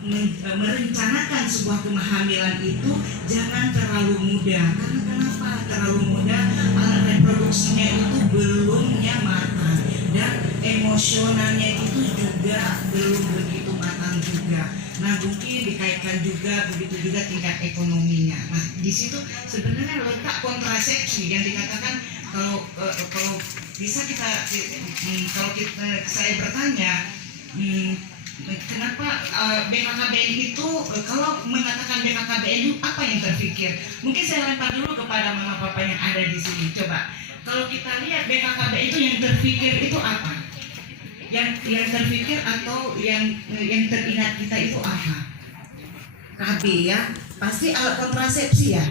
merencanakan sebuah kehamilan itu jangan terlalu muda. Karena kenapa terlalu muda? Alat reproduksinya itu belumnya matang dan emosionalnya itu juga belum begitu matang juga. Nah, mungkin dikaitkan juga begitu juga tingkat ekonominya. Nah, di situ sebenarnya letak kontrasepsi yang dikatakan kalau bisa kita saya bertanya, kenapa BKKBN itu kalau mengatakan BKKBN itu apa yang terpikir? Mungkin saya lempar dulu kepada mama papa yang ada di sini. Coba, kalau kita lihat BKKBN itu yang terpikir itu apa? Yang terpikir atau yang teringat kita itu apa? KB ya, pasti alat kontrasepsi ya.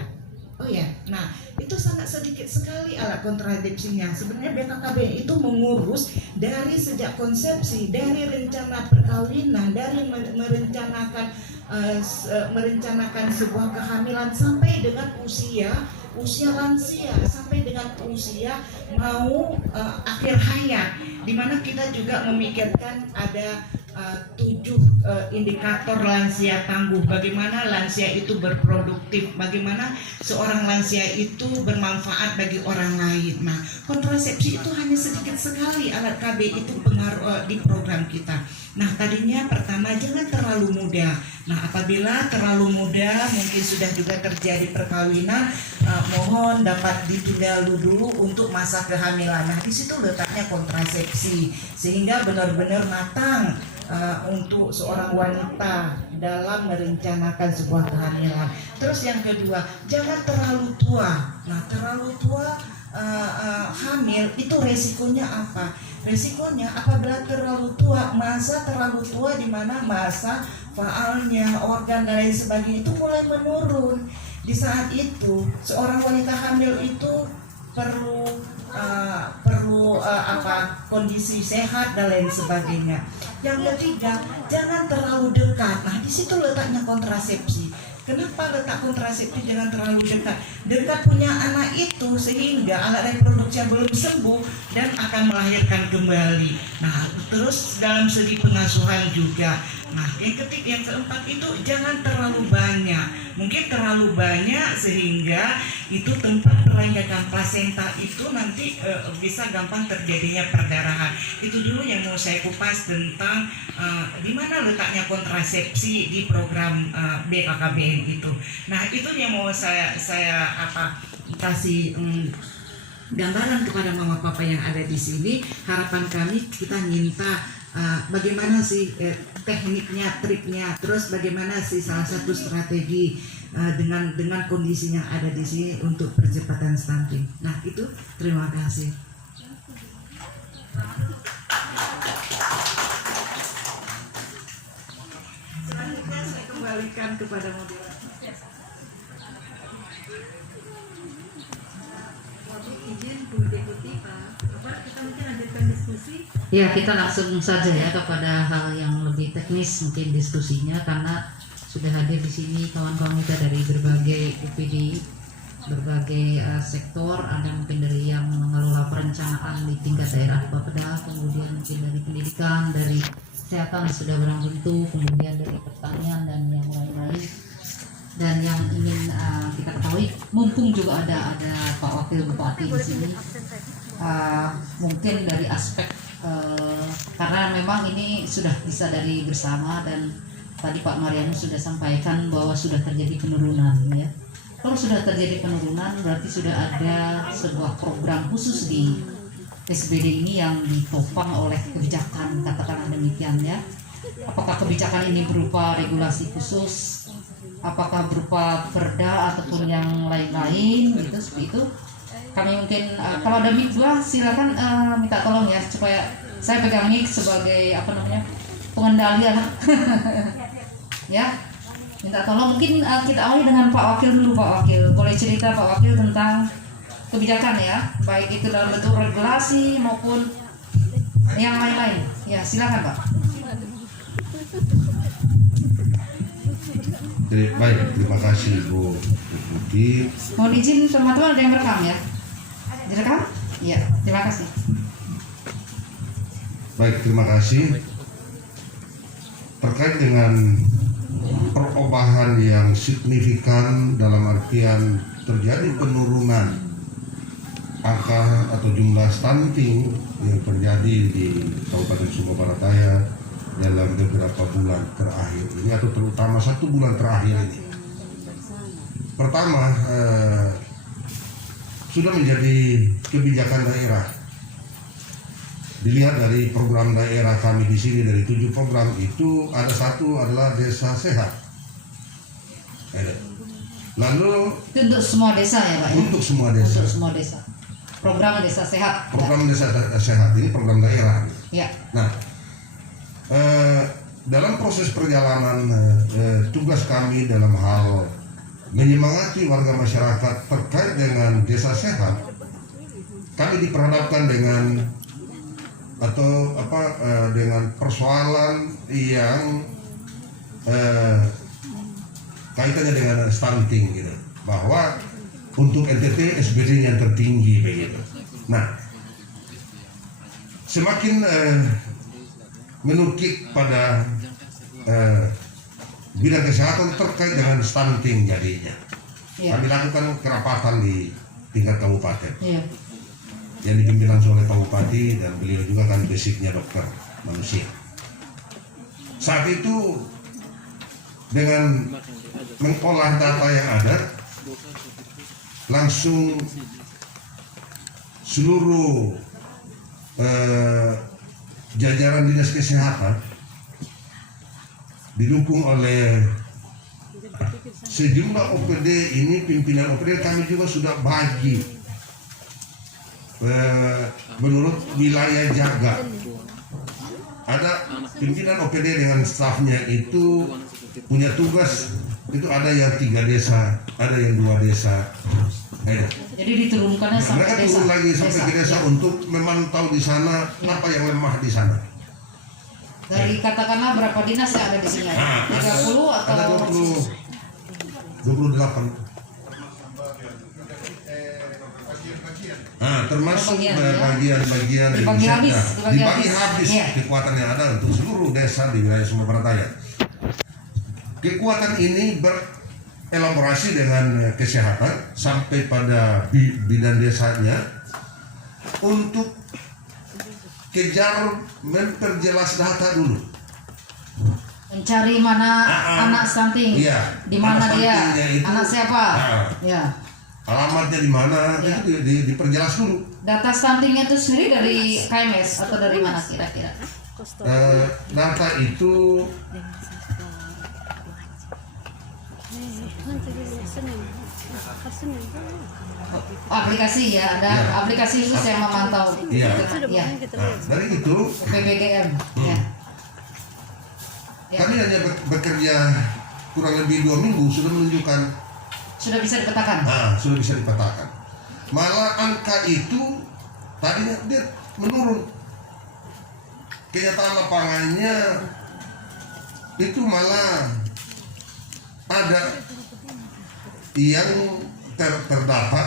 Oh ya, nah itu sangat sedikit sekali alat kontrasepsinya. Sebenarnya BKKBN itu mengurus dari sejak konsepsi, dari rencana perkawinan, dari merencanakan sebuah kehamilan sampai dengan usia lansia, sampai dengan usia mau akhir hayat, di mana kita juga memikirkan ada 7 indikator lansia tangguh. Bagaimana lansia itu berproduktif, bagaimana seorang lansia itu bermanfaat bagi orang lain. Nah, kontrasepsi itu hanya sedikit sekali alat KB itu pengaruh di program kita. Nah, tadinya pertama jangan terlalu muda. Nah, apabila terlalu muda mungkin sudah juga terjadi perkawinan, mohon dapat ditunda dulu untuk masa kehamilan. Nah, di situ letaknya kontrasepsi sehingga benar-benar matang untuk seorang wanita dalam merencanakan sebuah kehamilan. Terus yang kedua, jangan terlalu tua. Nah, terlalu tua hamil itu resikonya apa? Resikonya apabila terlalu tua, masa terlalu tua di mana masa faalnya, organ dan lain sebagainya itu mulai menurun. Di saat itu seorang wanita hamil itu perlu kondisi sehat dan lain sebagainya. Yang ketiga, jangan terlalu dekat. Nah, di situ letaknya kontrasepsi. Kenapa letak kontrasepsi jangan terlalu dekat? Dekat punya anak itu sehingga alat reproduksi belum sembuh dan akan melahirkan kembali. Nah, terus dalam segi pengasuhan juga. Nah, yang keempat itu jangan terlalu banyak. Mungkin terlalu banyak sehingga itu tempat perlengkapan plasenta itu nanti bisa gampang terjadinya perdarahan. Itu dulu yang mau saya kupas tentang di mana letaknya kontrasepsi di program BKKBN itu. Nah, itu yang mau saya kasih gambaran kepada mama papa yang ada di sini. Harapan kami kita minta bagaimana sih tekniknya, triknya, terus bagaimana sih salah satu strategi dengan kondisi yang ada di sini untuk percepatan stunting. Nah, itu terima kasih. Selanjutnya saya kembalikan kepada moderator. Izin Bu Deputi, kita mungkin lanjutkan diskusi. Ya, kita langsung saja ya kepada hal yang lebih teknis mungkin diskusinya, karena sudah hadir di sini kawan-kawan kita dari berbagai UPD, berbagai sektor. Ada mungkin dari yang mengelola perencanaan di tingkat daerah Bapeda, kemudian mungkin dari pendidikan, dari kesehatan sudah barang tentu, kemudian dari pertanian dan yang lain-lain. Dan yang ingin kita ketahui, mumpung juga ada Pak Wakil Bupati di sini, mungkin dari aspek karena memang ini sudah disadari bersama dan tadi Pak Marianus sudah sampaikan bahwa sudah terjadi penurunan ya. Kalau sudah terjadi penurunan berarti sudah ada sebuah program khusus di SBD ini yang ditopang oleh kebijakan, katakanlah demikian ya. Apakah kebijakan ini berupa regulasi khusus, apakah berupa perda ataupun yang lain-lain gitu, seperti itu. Kami mungkin kalau ada mic 2 silakan minta tolong ya, supaya saya pegang mic sebagai pengendali ya, minta tolong. Mungkin kita awali dengan Pak Wakil dulu. Pak Wakil, boleh cerita Pak Wakil tentang kebijakan ya, baik itu dalam bentuk regulasi maupun yang lain-lain ya, silakan Pak. Baik, terima kasih Bu Deputi. Mohon izin teman-teman, ada yang merekam ya? Direkam? Iya, terima kasih. Baik, terima kasih. Terkait dengan perubahan yang signifikan dalam artian terjadi penurunan angka atau jumlah stunting yang terjadi di Kabupaten Sumba Barataya dalam beberapa bulan terakhir ini, atau terutama 1 bulan terakhir ini. Pertama, sudah menjadi kebijakan daerah. Dilihat dari program daerah kami di sini, dari 7 program itu ada 1 adalah desa sehat. Lalu Itu untuk semua desa ya Pak ya? untuk semua desa. Untuk semua desa. Program desa sehat. Program desa sehat ini program daerah. Ya. Nah, dalam proses perjalanan tugas kami dalam hal menyemangati warga masyarakat terkait dengan desa sehat, kami diperhadapkan dengan dengan persoalan yang kaitannya dengan stunting gitu, bahwa untuk NTT SBD yang tertinggi begitu. Nah, semakin menukik pada bidang kesehatan terkait dengan stunting jadinya. Ya. Kami lakukan kerapatan di tingkat kabupaten Iya. yang dipimpin langsung oleh Pak Bupati, dan beliau juga kan basicnya dokter manusia. Saat itu dengan mengolah data yang ada, langsung seluruh jajaran dinas kesehatan didukung oleh sejumlah OPD ini, pimpinan OPD kami juga sudah bagi menurut wilayah jaga. Ada pimpinan OPD dengan stafnya itu punya tugas, itu ada yang 3 desa, ada yang 2 desa. Jadi diturunkannya sampai Mereka desa. turun lagi sampai ke desa Ya. untuk memantau di sana apa yang lemah di sana. Dari katakanlah berapa dinas yang ada di sini? 30 atau Ada 28. Termasuk bagian-bagian di Dibagi habis, Indonesia. dibagi Dibagi habis. habis Iya. kekuatan yang ada untuk seluruh desa di wilayah Sumba Barataya. Kekuatan ini berelaborasi dengan kesehatan sampai pada bidan desanya untuk kejar memperjelas data dulu. mencari mana anak stunting, Iya, di mana anak dia, stuntingnya itu, anak siapa, ya. alamatnya di mana, Iya. itu diperjelas dulu. Data stuntingnya itu sendiri dari KMS atau dari mana kira-kira? Data itu Aplikasi ya, ada Iya. aplikasi khusus yang memantau. Iya. Ya. dari itu PPGM. Ya. Ya. kami hanya bekerja kurang lebih 2 minggu sudah menunjukkan, Sudah bisa dipetakan. sudah bisa dipetakan. Malah angka itu tadinya dia menurun. Kenyataan lapangannya itu malah ada yang terdata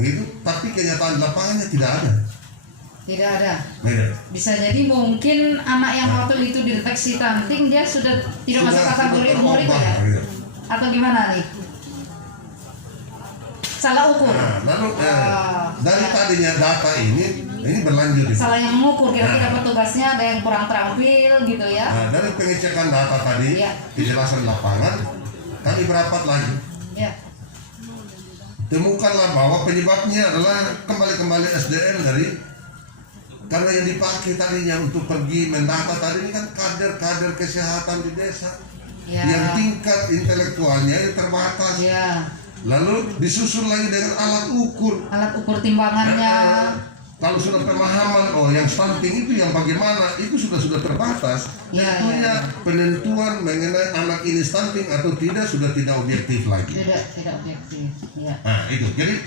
gitu, tapi kenyataan lapangannya tidak ada. Tidak ada. Beda. Bisa jadi mungkin anak yang waktu itu dideteksi stunting dia sudah tidak masuk kategori umur itu ya? Gitu. Atau gimana nih? Salah ukur. Nah, lalu dari ya. tadinya data ini berlanjut. Salah yang mengukur, kira-kira petugasnya ada yang kurang terampil gitu ya. Nah, dari pengecekan data tadi, Iya. kejelasan lapangan, kami berapat lagi. Ya. Temukanlah bahwa penyebabnya adalah kembali SDM karena yang dipakai tadinya untuk pergi mendata tadi ini kan kader kesehatan di desa Ya. yang tingkat intelektualnya itu terbatas. Ya. Lalu disusul lagi dengan alat ukur. Alat ukur timbangannya. Kalau sudah pemahaman yang stunting itu yang bagaimana, itu sudah terbatas. Ya, Tentunya ya. penentuan mengenai anak ini stunting atau tidak sudah tidak objektif lagi. Tidak objektif. Ya. Nah itu, jadi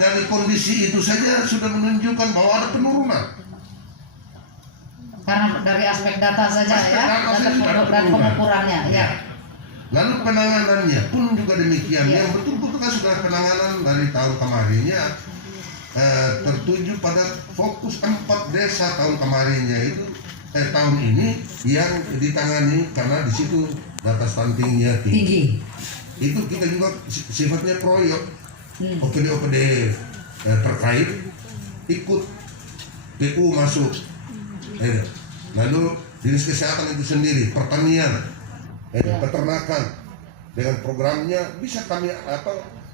dari kondisi itu saja sudah menunjukkan bahwa ada penurunan. Karena dari aspek data saja Aspek ya, data saja sudah ada dan penurunan. pengukurannya. Ya. Lalu penanganannya pun juga demikian. Ya. Yang betul-betul kan sudah penanganan dari tahun kemarinnya tertuju pada fokus 4 desa tahun kemarinnya itu tahun ini yang ditangani karena di situ data stuntingnya tinggi. Tinggi. Itu kita juga sifatnya proyek. OPD terkait ikut PU masuk. Lalu dinas kesehatan itu sendiri, pertanian, peternakan dengan programnya bisa kami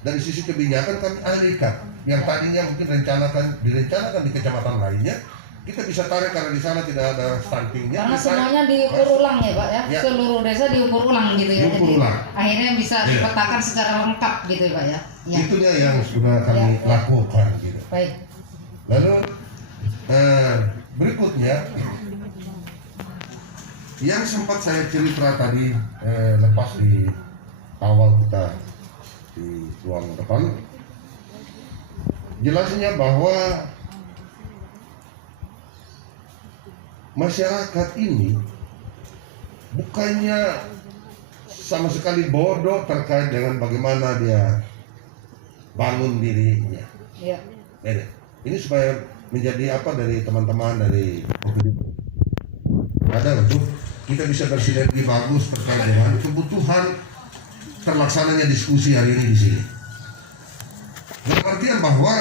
dari sisi kebijakan kami alihkan. Yang tadinya mungkin direncanakan di kecamatan lainnya, kita bisa tarik karena di sana tidak ada stuntingnya. Karena semuanya diukur ulang ya Pak ya? Ya. Seluruh desa diukur ulang gitu ya. Diukur Jadi ulang. akhirnya bisa dipetakan secara lengkap gitu ya Pak ya. Ya. Itunya yang sudah kami lakukan gitu. Baik. Lalu berikutnya yang sempat saya cerita tadi lepas di awal kita di ruang depan, jelasnya bahwa masyarakat ini bukannya sama sekali bodoh terkait dengan bagaimana dia bangun dirinya. Iya. Ini supaya menjadi apa dari teman-teman dari ada untuk kita bisa bersinergi bagus terkait dengan kebutuhan terlaksananya diskusi hari ini di sini. Dalam artian bahwa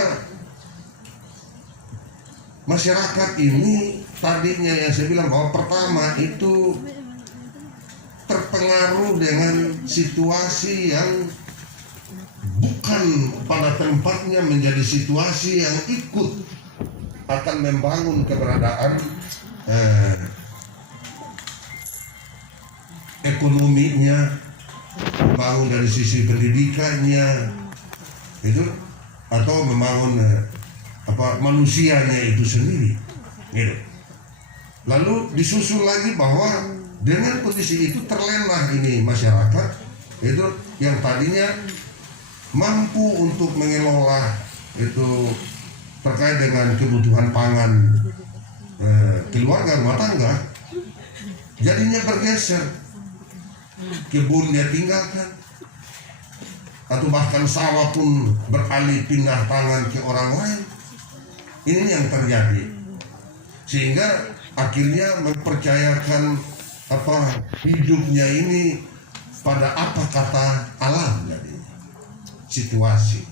masyarakat ini tadinya yang saya bilang bahwa pertama itu terpengaruh dengan situasi yang bukan pada tempatnya, menjadi situasi yang ikut akan membangun keberadaan ekonominya, membangun dari sisi pendidikannya itu, atau membangun manusianya itu sendiri gitu. Lalu disusul lagi bahwa dengan kondisi itu terlena ini masyarakat itu yang tadinya mampu untuk mengelola itu terkait dengan kebutuhan pangan keluarga rumah tangga, jadinya bergeser, kebun dia tinggalkan atau bahkan sawah pun beralih pindah tangan ke orang lain. Ini yang terjadi, sehingga akhirnya mempercayakan hidupnya ini pada apa kata alam, jadi situasi.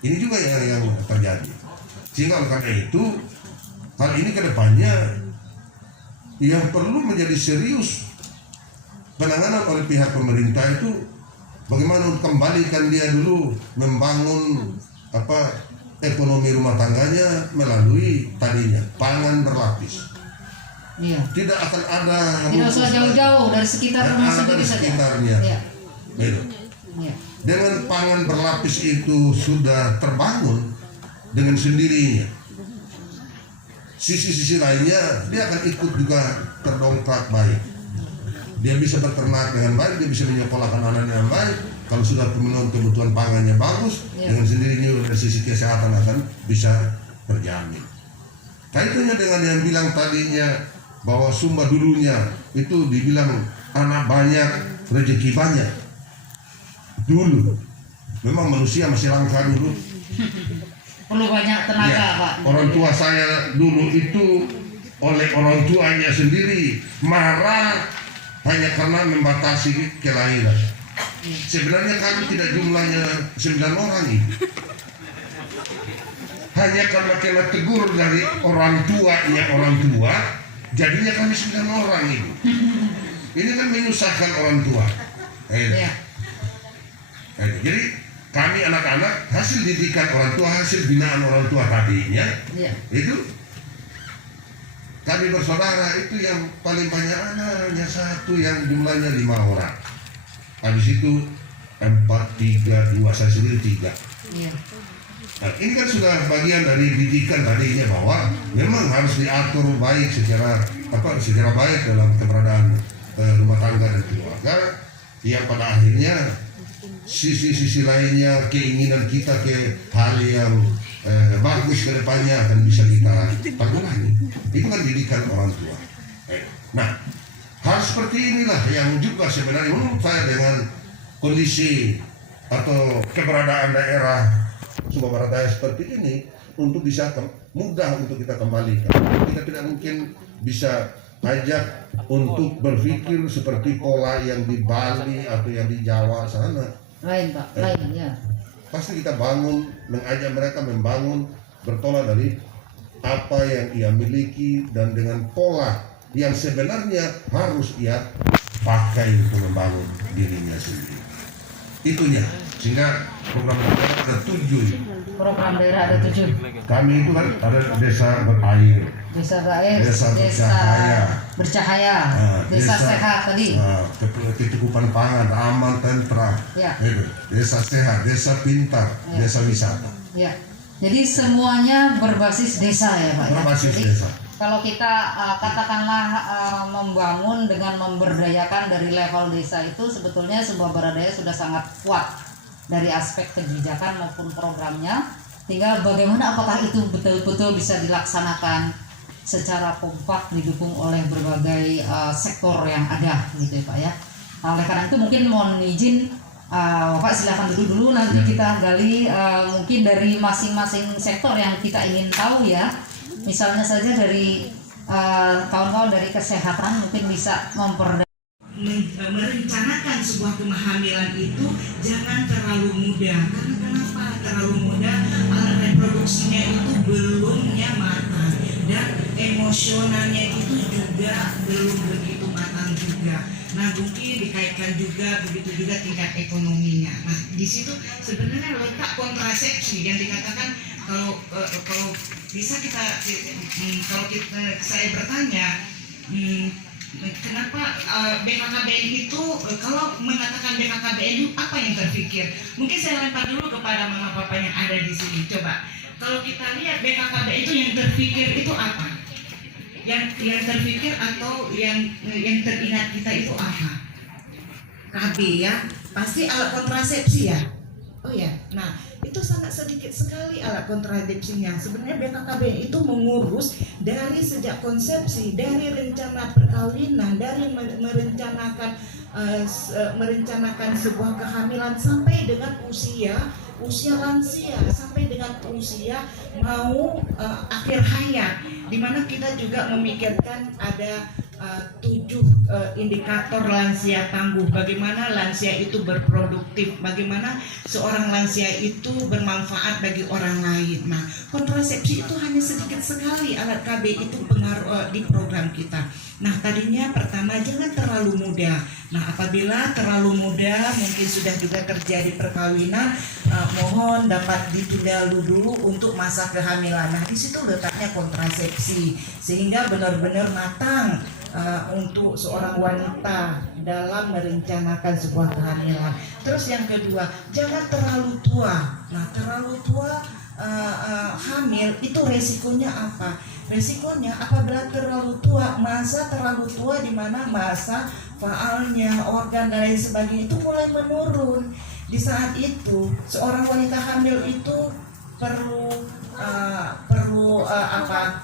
Ini juga yang terjadi, sehingga oleh karena itu hal ini kedepannya yang perlu menjadi serius penanganan oleh pihak pemerintah itu bagaimana untuk kembalikan dia dulu membangun ekonomi rumah tangganya melalui tadinya pangan berlapis. Iya. Tidak akan ada, tidak usah jauh-jauh dari sekitar rumah sendiri saja. Sekitarnya. Iya. Iya. Dengan pangan berlapis itu sudah terbangun dengan sendirinya, sisi-sisi lainnya dia akan ikut juga terdongkrak baik. Dia bisa berternak dengan baik, dia bisa menyekolahkan anaknya dengan baik. Kalau sudah pemenuhan kebutuhan pangannya bagus, dengan sendirinya dari sisi kesehatan akan bisa terjamin. Kaitannya dengan yang bilang tadinya bahwa Sumba dulunya itu dibilang anak banyak, rezeki banyak. Dulu memang manusia masih langka dulu. Perlu banyak tenaga Pak. Orang tua saya dulu itu oleh orang tuanya sendiri marah hanya karena membatasi kelahiran. Sebenarnya kami tidak jumlahnya 9 orang ini. Hanya karena kena tegur dari orang tua, jadinya kami 9 orang ini. Ini kan menyusahkan orang tua. Jadi kami anak-anak hasil didikan orang tua, hasil binaan orang tua tadinya, itu kami bersaudara itu yang paling banyak anaknya 1 yang jumlahnya 5 orang. Habis itu 4, 3, 2, saya sendiri 3. Nah, ini kan sudah bagian dari didikan tadinya bahwa memang harus diatur baik secara baik dalam keberadaan rumah tangga dan keluarga, yang pada akhirnya sisi-sisi lainnya keinginan kita ke hal yang bagus ke depannya akan bisa kita tanggulangi. Itu kan didikan orang tua. Nah, hal seperti inilah yang juga sebenarnya menurut saya dengan kondisi atau keberadaan daerah Sumba Barat Daya seperti ini untuk bisa mudah untuk kita kembalikan. Kita tidak mungkin bisa ajak untuk berpikir seperti pola yang di Bali atau yang di Jawa sana. Lain Pak, lain ya. Pasti kita bangun, mengajak mereka membangun, bertolak dari apa yang ia miliki dan dengan pola yang sebenarnya harus ia pakai untuk membangun dirinya sendiri. Itunya, sehingga program daerah ada 7. Program daerah ada 7. Kami itu kan ada desa berair, Desa berair, Desa desa bercahaya, desa sehat tadi. kecukupan pangan, aman, tentram, Ya. itu. Desa sehat, desa pintar, Ya. desa wisata. Ya. Jadi semuanya berbasis desa ya Pak. Berbasis Jadi, desa. kalau kita katakanlah membangun dengan memberdayakan dari level desa itu sebetulnya sebuah baradaya sudah sangat kuat dari aspek kebijakan maupun programnya. Tinggal bagaimana apakah itu betul-betul bisa dilaksanakan secara kompak didukung oleh berbagai sektor yang ada gitu ya Pak ya. Nah, oleh karena itu mungkin mohon izin Bapak silakan duduk dulu nanti kita gali mungkin dari masing-masing sektor yang kita ingin tahu ya. Misalnya saja dari kawan-kawan dari kesehatan mungkin bisa merencanakan sebuah kehamilan itu jangan terlalu muda. Karena kenapa terlalu muda? Alat reproduksinya itu belumnya matang dan emosionalnya itu juga belum begitu matang juga. Nah mungkin dikaitkan juga begitu juga tingkat ekonominya. Nah di situ sebenarnya letak kontrasepsi yang dikatakan kalau bisa saya bertanya kenapa BKKBN itu kalau mengatakan BKKBN itu apa yang terpikir? Mungkin saya lempar dulu kepada mama papa yang ada di sini. Coba kalau kita lihat BKKBN itu yang terpikir itu apa? Yang terpikir atau yang teringat kita itu apa? KB ya, pasti alat kontrasepsi ya. Oh ya, nah itu sangat sedikit sekali alat kontrasepsinya. Sebenarnya BKKBN itu mengurus dari sejak konsepsi, dari rencana perkawinan, dari merencanakan sebuah kehamilan sampai dengan usia lansia, sampai dengan usia mau akhir hayat, dimana kita juga memikirkan ada 7 indikator lansia tangguh. Bagaimana lansia itu berproduktif, bagaimana seorang lansia itu bermanfaat bagi orang lain. Nah, kontrasepsi itu hanya sedikit sekali alat KB itu pengaruh di program kita. Nah, tadinya pertama jangan terlalu muda. Nah, apabila terlalu muda mungkin sudah juga terjadi perkawinan, mohon dapat ditunda dulu untuk masa kehamilan. Nah, di situ letaknya kontrasepsi sehingga benar-benar matang untuk seorang wanita dalam merencanakan sebuah kehamilan. Terus yang kedua, jangan terlalu tua. Nah, terlalu tua hamil itu resikonya apa? Resikonya apabila terlalu tua, masa terlalu tua di mana masa faalnya, organ dan lain sebagainya itu mulai menurun. Di saat itu, seorang wanita hamil itu perlu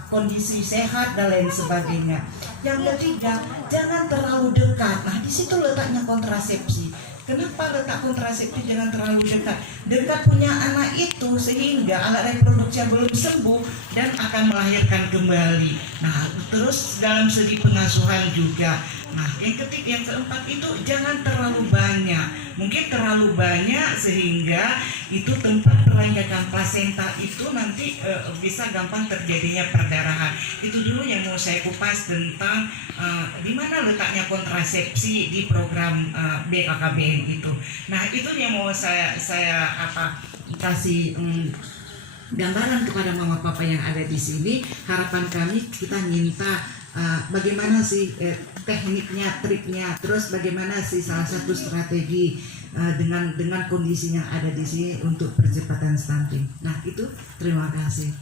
kondisi sehat dan lain sebagainya. Yang ketiga, jangan terlalu dekat. Nah, di situ letaknya kontrasepsi. Kenapa letak kontrasepsi jangan terlalu dekat? Dekat punya anak itu sehingga alat reproduksi belum sembuh dan akan melahirkan kembali. Nah, terus dalam segi pengasuhan juga. Nah, yang keempat itu jangan terlalu banyak. Mungkin terlalu banyak sehingga itu tempat perlengkapan plasenta itu nanti bisa gampang terjadinya perdarahan. Itu dulu yang mau saya kupas tentang di mana letaknya kontrasepsi di program BKKBN itu. Nah, itu yang mau saya kasih gambaran kepada mama papa yang ada di sini. Harapan kami kita minta bagaimana sih tekniknya, triknya, terus bagaimana sih salah satu strategi dengan kondisi yang ada di sini untuk percepatan stunting. Nah, itu terima kasih.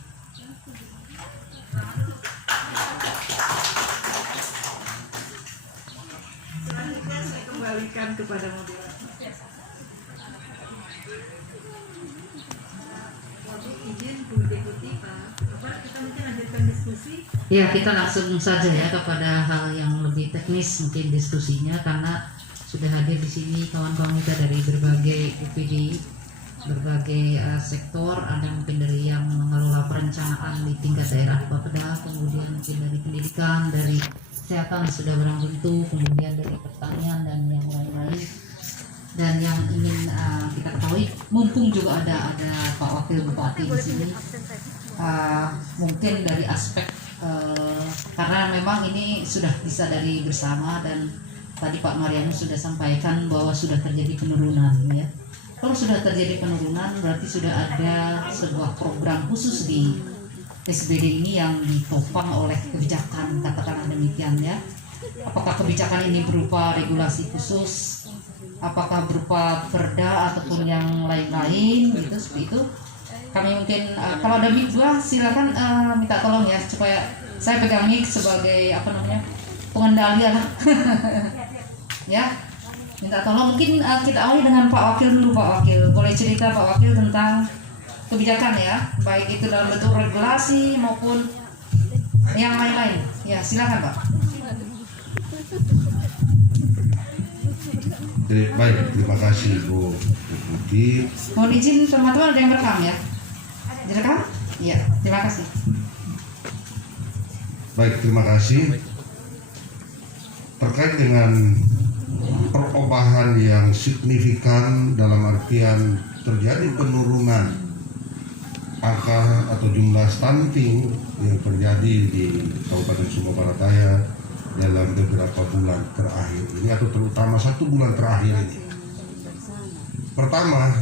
Selanjutnya saya kembalikan kepada moderator. Kita mungkin lanjutkan diskusi. Ya, kita langsung saja ya kepada hal yang lebih teknis mungkin diskusinya, karena sudah hadir di sini kawan-kawan kita dari berbagai UPD berbagai sektor, ada mungkin dari yang mengelola perencanaan di tingkat daerah Bapeda, kemudian mungkin dari pendidikan, dari kesehatan sudah barang tentu, kemudian dari pertanian dan yang lain-lain. Dan yang ingin kita ketahui, mumpung juga ada Pak Wakil Bupati di sini, mungkin dari aspek karena memang ini sudah disadari bersama dan tadi Pak Marianus sudah sampaikan bahwa sudah terjadi penurunan, ya. Kalau sudah terjadi penurunan berarti sudah ada sebuah program khusus di SBD ini yang ditopang oleh kebijakan, katakanlah demikian, ya. Apakah kebijakan ini berupa regulasi khusus, apakah berupa perda ataupun yang lain-lain gitu, seperti itu. Kami mungkin kalau ada mic gua silakan minta tolong ya, supaya saya pegang mic sebagai pengendali lah. Ya, minta tolong. Mungkin kita awali dengan Pak Wakil dulu. Pak Wakil, boleh cerita Pak Wakil tentang kebijakan ya, baik itu dalam bentuk regulasi maupun yang lain-lain. Ya, silakan Pak. Baik, terima kasih Bu Putih. Mohon izin teman-teman, ada yang rekam ya? Direkam? Iya, terima kasih. Baik, terima kasih. Terkait dengan perubahan yang signifikan dalam artian terjadi penurunan angka atau jumlah stunting yang terjadi di Kabupaten Sumba Barataya dalam beberapa bulan terakhir ini, atau terutama 1 bulan terakhir ini. Pertama,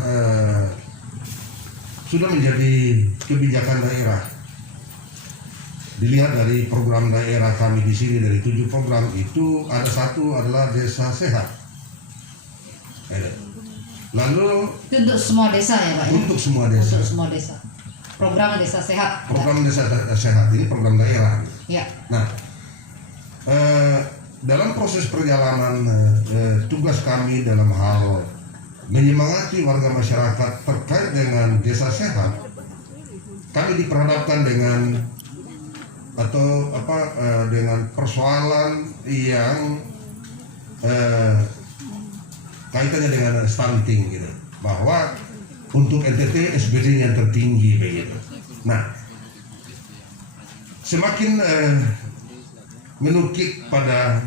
sudah menjadi kebijakan daerah. Dilihat dari program daerah kami di sini, dari 7 program itu ada 1 adalah desa sehat. Lalu itu untuk semua desa ya Pak? Untuk semua desa. Untuk semua desa. Program desa sehat. Program desa sehat ini program daerah. Ya. Nah, dalam proses perjalanan tugas kami dalam hal menyemangati warga masyarakat terkait dengan desa sehat, kami diperhadapkan dengan dengan persoalan yang kaitannya dengan stunting gitu, bahwa untuk NTT SBD-nya tertinggi begitu. Nah, semakin menukik pada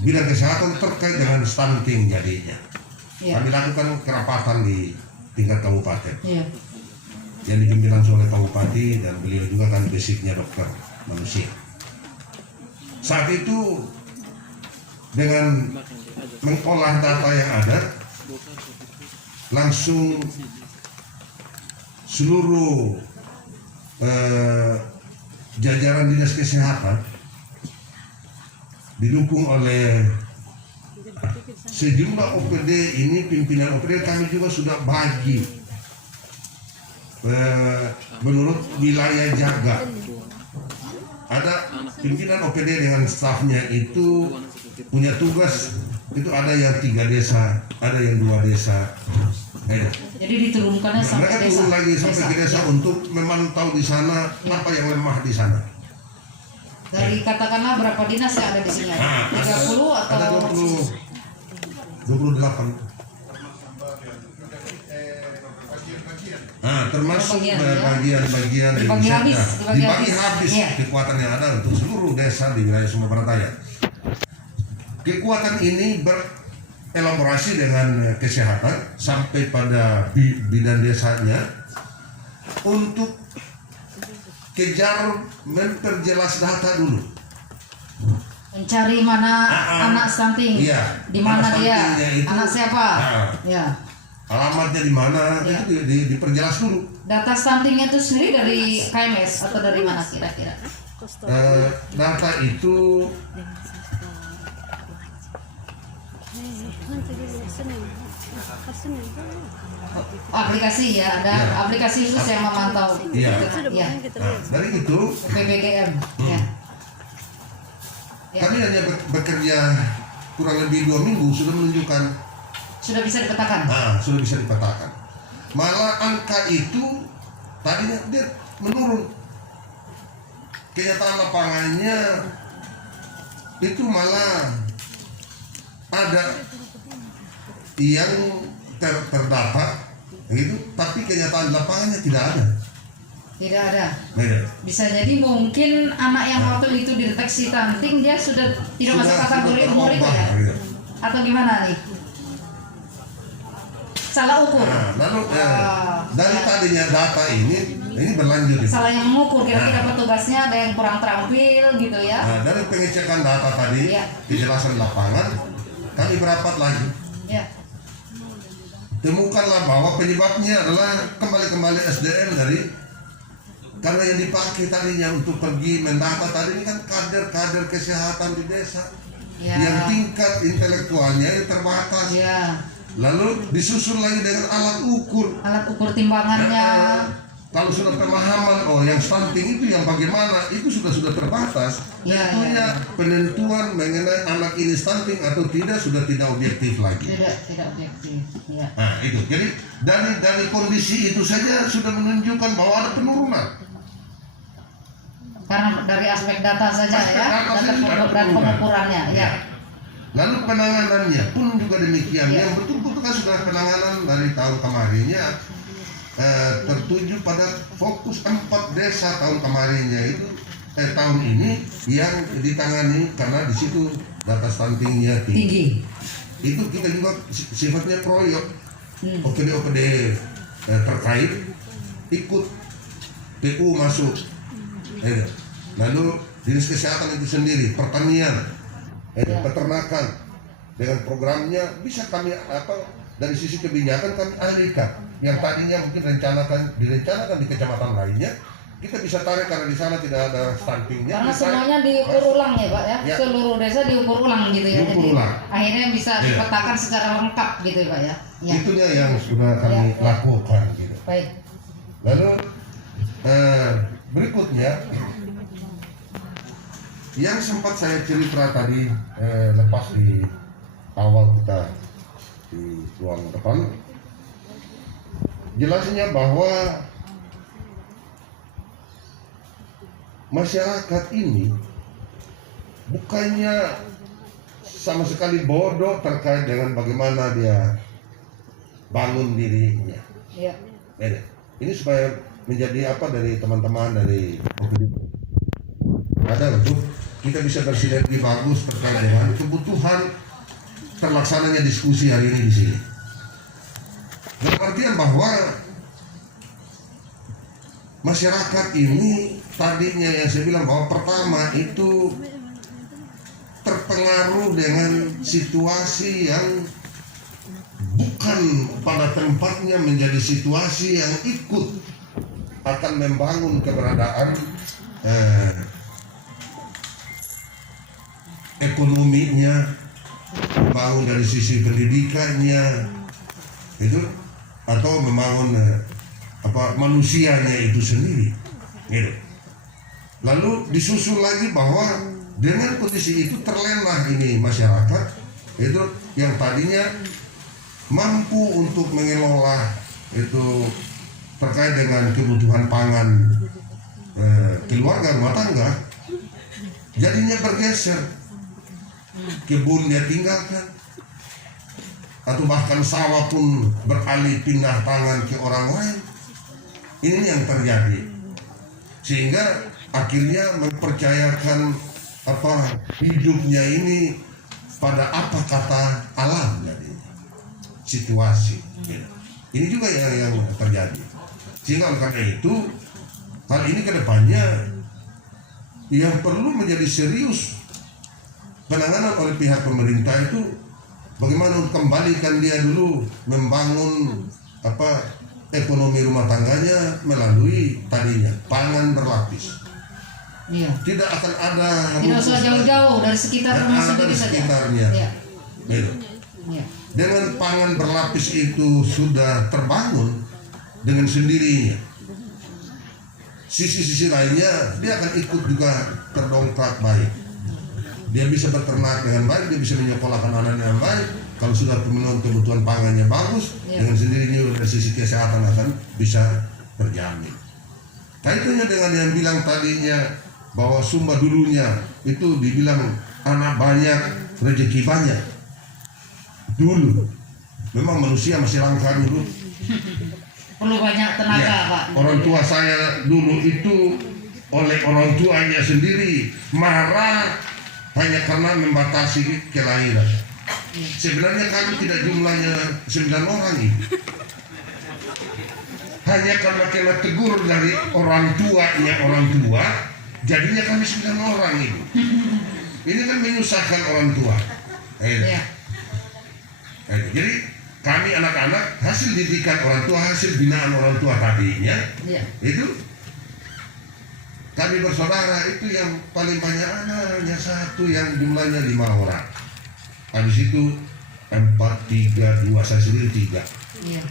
bidang kesehatan terkait dengan stunting jadinya. Ya. Kami lakukan kerapatan di tingkat kabupaten. Ya. Yang dipimpin langsung oleh Pak Bupati, dan beliau juga kan basicnya dokter manusia. Saat itu dengan mengolah data yang ada, langsung seluruh jajaran dinas kesehatan didukung oleh sejumlah OPD ini, pimpinan OPD kami juga sudah bagi menurut wilayah jaga. Ada pimpinan OPD dengan stafnya itu punya tugas, itu ada yang 3 desa, ada yang 2 desa. Jadi diturunkannya sampai mereka turun lagi sampai ke desa untuk memantau di sana apa yang lemah di sana. Dari katakanlah berapa dinas yang ada di sini? 30 atau ada 28. Nah, termasuk bagian-bagian dibagi habis ya. Kekuatan yang ada untuk seluruh desa di wilayah Sumba Barataya. Kekuatan ini berelaborasi dengan kesehatan sampai pada bidan desanya untuk kejar memperjelas data dulu. Mencari mana anak stunting, iya, di mana dia, itu, anak siapa, ya. Alamatnya di mana, ya. Itu diperjelas dulu. Data stuntingnya itu sendiri dari KMS atau dari mana kira-kira? Data itu aplikasi ya, ada ya. Aplikasi khusus yang memantau. Iya. Ya. Nah, dari itu PPGM. Ya. Kami hanya bekerja kurang lebih 2 minggu sudah menunjukkan. Sudah bisa dipetakan. Nah, sudah bisa dipetakan. Malah angka itu tadinya dia menurun. Kenyataan lapangannya itu malah ada yang terdata, gitu. Tapi kenyataan lapangannya tidak ada. Tidak ada. Tidak. Bisa jadi mungkin anak yang waktu itu dideteksi stunting dia sudah tidak masuk kategori umur itu ya? Gitu. Atau gimana nih? Salah ukur. Nah, lalu dari tadinya data ini berlanjut. Salah yang mengukur, kira-kira petugasnya ada yang kurang terampil gitu ya. Nah, dari pengecekan data tadi, Iya. kejelasan lapangan, kami berapat lagi. Ya. Temukanlah bahwa penyebabnya adalah kembali SDM karena yang dipakai tadinya untuk pergi mendata tadi ini kan kader kesehatan di desa Ya. yang tingkat intelektualnya itu terbatas. Ya. Lalu disusul lagi dengan alat ukur. Alat ukur timbangannya. Kalau sudah pemahaman yang stunting itu yang bagaimana itu sudah terbatas. Ya, Tentunya ya. penentuan mengenai anak ini stunting atau tidak sudah tidak objektif lagi. Tidak objektif. Ya. Nah itu, jadi dari kondisi itu saja sudah menunjukkan bahwa ada penurunan. Karena dari aspek data saja Aspek ya, data saja dan ada pengukurannya ya. Lalu penanganannya pun juga demikian. Ya. Yang betul-betul kan sudah penanganan dari tahun kemarinnya tertuju pada fokus 4 desa tahun kemarinnya itu tahun ini yang ditangani karena di situ data stuntingnya tinggi. Itu kita juga sifatnya proyek. OPD terkait ikut PU masuk. Lalu dinas kesehatan itu sendiri, pertanian, peternakan dengan programnya bisa kami dari sisi kebijakan kami alihkan yang tadinya mungkin direncanakan di kecamatan lainnya kita bisa tarik karena di sana tidak ada stuntingnya. Karena semuanya diukur ulang ya Pak ya, Ya. seluruh desa diukur ulang gitu ya. Diukur Jadi ulang. akhirnya bisa Ya. dipetakan secara lengkap gitu ya Pak ya. Ya. Itunya yang sudah kami Ya. lakukan gitu. Baik. Lalu berikutnya yang sempat saya cerita tadi lepas di awal kita di ruang depan, jelasnya bahwa masyarakat ini bukannya sama sekali bodoh terkait dengan bagaimana dia bangun dirinya. Ya. Ini supaya menjadi dari teman-teman dari ada untuk kita bisa bersinergi bagus terkait dengan kebutuhan terlaksananya diskusi hari ini di sini. Dalam artian bahwa masyarakat ini tadinya yang saya bilang bahwa pertama itu terpengaruh dengan situasi yang bukan pada tempatnya menjadi situasi yang ikut akan membangun keberadaan ekonominya, membangun dari sisi pendidikannya itu atau membangun manusianya itu sendiri gitu. Lalu disusul lagi bahwa dengan kondisi itu terlena ini masyarakat itu yang tadinya mampu untuk mengelola itu terkait dengan kebutuhan pangan keluarga rumah tangga jadinya bergeser, kebun dia tinggalkan atau bahkan sawah pun beralih pindah tangan ke orang lain. Ini yang terjadi sehingga akhirnya mempercayakan hidupnya ini pada apa kata alam jadi situasi. Ini juga yang terjadi sehingga karena itu hal ini kedepannya yang perlu menjadi serius penanganan oleh pihak pemerintah itu bagaimana untuk kembalikan dia dulu membangun ekonomi rumah tangganya melalui tadinya pangan berlapis. Iya. Tidak akan ada Tidak usah jauh-jauh dari sekitar rumah sendiri saja. sekitarnya. Ya. Gitu. Ya. Dengan pangan berlapis itu sudah terbangun dengan sendirinya. Sisi-sisi lainnya dia akan ikut juga terdongkrak baik. Dia bisa beternak dengan baik, dia bisa menyekolahkan anaknya dengan baik. Kalau sudah pemenuhan kebutuhan pangannya bagus, Ya. dengan sendirinya dari sisi kesehatan akan bisa terjamin. Kaitannya dengan yang bilang tadinya bahwa Sumba dulunya itu dibilang anak banyak, rezeki banyak. Dulu memang manusia masih langka dulu. Perlu banyak tenaga, Ya, Pak. orang tua saya dulu itu oleh orang tuanya sendiri marah hanya karena membatasi kelahiran. Sebenarnya kami tidak jumlahnya 9 orang ini. Hanya karena kena tegur dari orang tuanya orang tua, jadinya kami 9 orang ini. Ini kan menyusahkan orang tua. Ya. Jadi kami anak-anak hasil didikan orang tua, hasil binaan orang tua tadinya, Ya. itu kami bersaudara itu yang paling banyak anaknya 1 yang jumlahnya 5 orang. Habis itu 4, 3, 2, saya sendiri 3. Iya.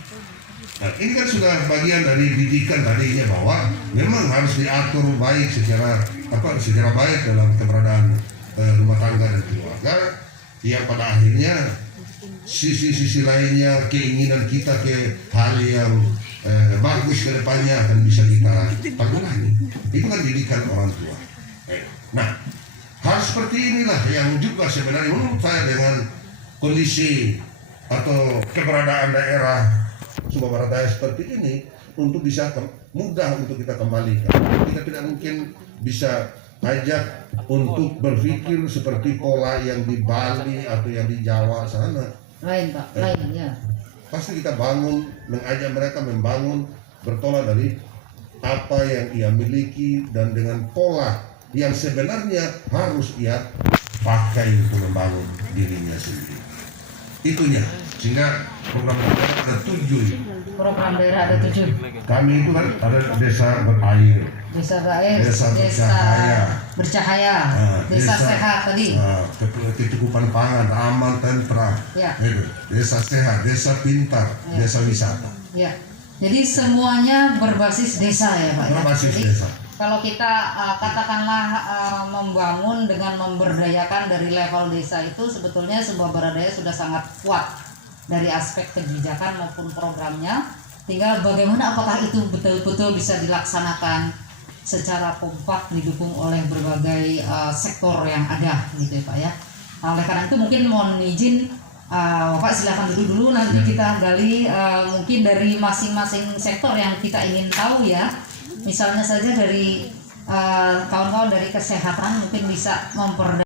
Nah, ini kan sudah bagian dari didikan tadinya bahwa memang harus diatur baik secara baik dalam keberadaan rumah tangga dan keluarga, yang pada akhirnya sisi-sisi lainnya keinginan kita ke hal yang bagus ke depannya akan bisa kita tanggulangi. Itu kan didikan orang tua. Nah, hal seperti inilah yang juga sebenarnya menurut saya dengan kondisi atau keberadaan daerah Sumba Barat Daya seperti ini untuk bisa mudah untuk kita kembalikan. Kita tidak mungkin bisa ajak untuk berpikir seperti pola yang di Bali atau yang di Jawa sana. Lain, Pak. Lain, ya. Pasti kita bangun, mengajak mereka membangun bertolak dari apa yang ia miliki dan dengan pola yang sebenarnya harus ia pakai untuk membangun dirinya sendiri. Itunya, sehingga program daerah ada 7. Program daerah ada 7. Kami itu kan ada desa berair, Desa berair, Desa bercahaya. bercahaya, Nah, desa sehat tadi. kecukupan pangan, aman, tentram, Ya. gitu. Desa sehat, desa pintar, Ya. desa wisata. Ya. Jadi semuanya berbasis desa ya, Pak. Ya? Berbasis Jadi, desa. kalau kita katakanlah membangun dengan memberdayakan dari level desa itu, sebetulnya sebuah Barat Daya sudah sangat kuat dari aspek kebijakan maupun programnya. Tinggal bagaimana apakah itu betul-betul bisa dilaksanakan secara kompak didukung oleh berbagai sektor yang ada gitu ya, Pak ya. Nah, oleh karena itu mungkin mohon izin Bapak silakan dulu nanti kita gali mungkin dari masing-masing sektor yang kita ingin tahu ya. Misalnya saja dari kawan-kawan dari kesehatan mungkin bisa